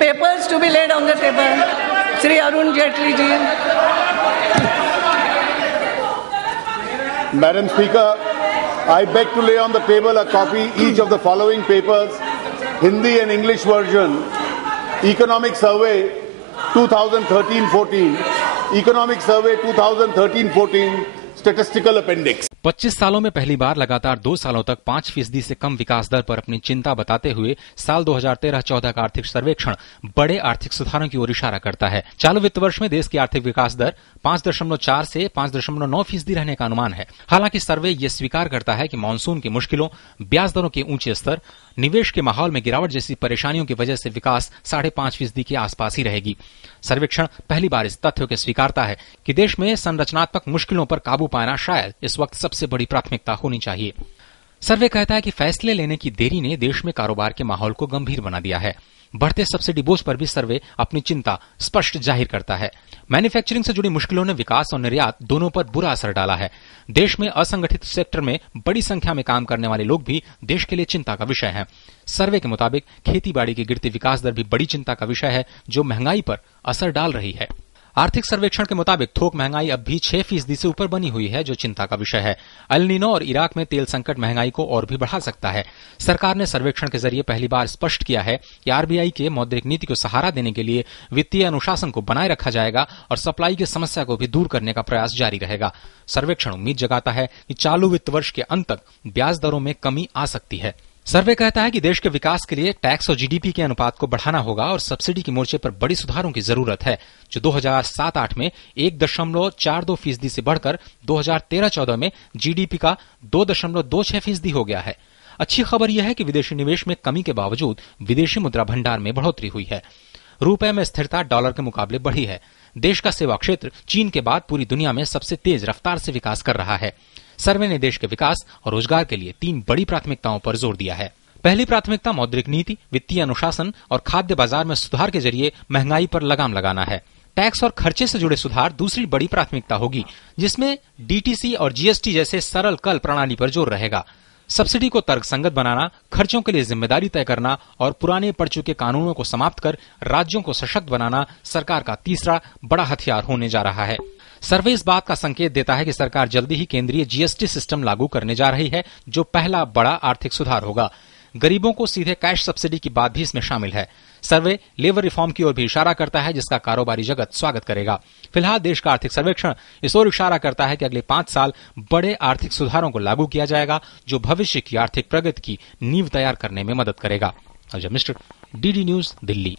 papers to be laid on the table. Shri Arun Jaitley ji. Madam Speaker, I beg to lay on the table a copy each of the following papers, Hindi and English version, Economic Survey 2013-14, Economic Survey 2013-14, Statistical Appendix. 25 सालों में पहली बार लगातार 2 सालों तक 5% से कम विकास दर पर अपनी चिंता बताते हुए साल 2013-14 का आर्थिक सर्वेक्षण बड़े आर्थिक सुधारों की ओर इशारा करता है। चालू वित्त वर्ष में देश की आर्थिक विकास दर 5.4 से 5.9% रहने का अनुमान है। हालांकि सर्वे ये स्वीकार करता है कि मानसून की मुश्किलों, ब्याज दरों के ऊंचे स्तर, निवेश के माहौल में गिरावट जैसी परेशानियों की वजह से विकास 5.5% के आसपास ही रहेगी। सर्वेक्षण पहली बार इस तथ्य को स्वीकारता है कि देश में संरचनात्मक मुश्किलों पर काबू पाना शायद इस वक्त सबसे बड़ी प्राथमिकता होनी चाहिए। सर्वे कहता है कि फैसले लेने की देरी ने देश में कारोबार के माहौल को गंभीर बना दिया है। बढ़ते सब्सिडी बोझ पर भी सर्वे अपनी चिंता स्पष्ट जाहिर करता है। मैन्युफैक्चरिंग से जुड़ी मुश्किलों ने विकास और निर्यात दोनों पर बुरा असर डाला है। देश में असंगठित सेक्टर में बड़ी संख्या में काम करने वाले लोग भी देश के लिए चिंता का विषय हैं। सर्वे के मुताबिक खेतीबाड़ी की गिरती विकास दर भी बड़ी चिंता का विषय है, जो महंगाई पर असर डाल रही है। आर्थिक सर्वेक्षण के मुताबिक थोक महंगाई अब भी 6% से ऊपर बनी हुई है, जो चिंता का विषय है। अल नीनो और इराक में तेल संकट महंगाई को और भी बढ़ा सकता है। सरकार ने सर्वेक्षण के जरिए पहली बार स्पष्ट किया है कि आरबीआई के मौद्रिक नीति को सहारा देने के लिए वित्तीय अनुशासन को बनाए रखा जाएगा और सप्लाई की समस्या को भी दूर करने का प्रयास जारी रहेगा। सर्वेक्षण उम्मीद जगाता है कि चालू वित्त वर्ष के अंत तक ब्याज दरों में कमी आ सकती है। सर्वे कहता है कि देश के विकास के लिए टैक्स और जीडीपी के अनुपात को बढ़ाना होगा और सब्सिडी के मोर्चे पर बड़ी सुधारों की जरूरत है, जो 2007-8 में 1.42% से बढ़कर 2013-14 में जीडीपी का 2.26% हो गया है। अच्छी खबर यह है कि विदेशी निवेश में कमी के बावजूद विदेशी मुद्रा भंडार में बढ़ोतरी हुई है। रुपए में स्थिरता डॉलर के मुकाबले बढ़ी है। देश का सेवा क्षेत्र चीन के बाद पूरी दुनिया में सबसे तेज रफ्तार से विकास कर रहा है। सर्वे ने देश के विकास और रोजगार के लिए 3 बड़ी प्राथमिकताओं पर जोर दिया है। पहली प्राथमिकता मौद्रिक नीति, वित्तीय अनुशासन और खाद्य बाजार में सुधार के जरिए महंगाई पर लगाम लगाना है। टैक्स और खर्चे से जुड़े सुधार दूसरी बड़ी प्राथमिकता होगी, जिसमें डीटीसी और जीएसटी जैसे सरल कर प्रणाली पर जोर रहेगा। सब्सिडी को तर्कसंगत बनाना, खर्चों के लिए जिम्मेदारी तय करना और पुराने पड़ चुके कानूनों को समाप्त कर राज्यों को सशक्त बनाना सरकार का तीसरा बड़ा हथियार होने जा रहा है। सर्वे इस बात का संकेत देता है कि सरकार जल्दी ही केंद्रीय जीएसटी सिस्टम लागू करने जा रही है, जो पहला बड़ा आर्थिक सुधार होगा। गरीबों को सीधे कैश सब्सिडी की बात भी इसमें शामिल है। सर्वे लेबर रिफॉर्म की ओर भी इशारा करता है, जिसका कारोबारी जगत स्वागत करेगा। फिलहाल देश का आर्थिक सर्वेक्षण इस ओर इशारा करता है कि अगले 5 साल बड़े आर्थिक सुधारों को लागू किया जाएगा, जो भविष्य की आर्थिक प्रगति की नींव तैयार करने में मदद करेगा। Ajay Mishra, DD news, Delhi.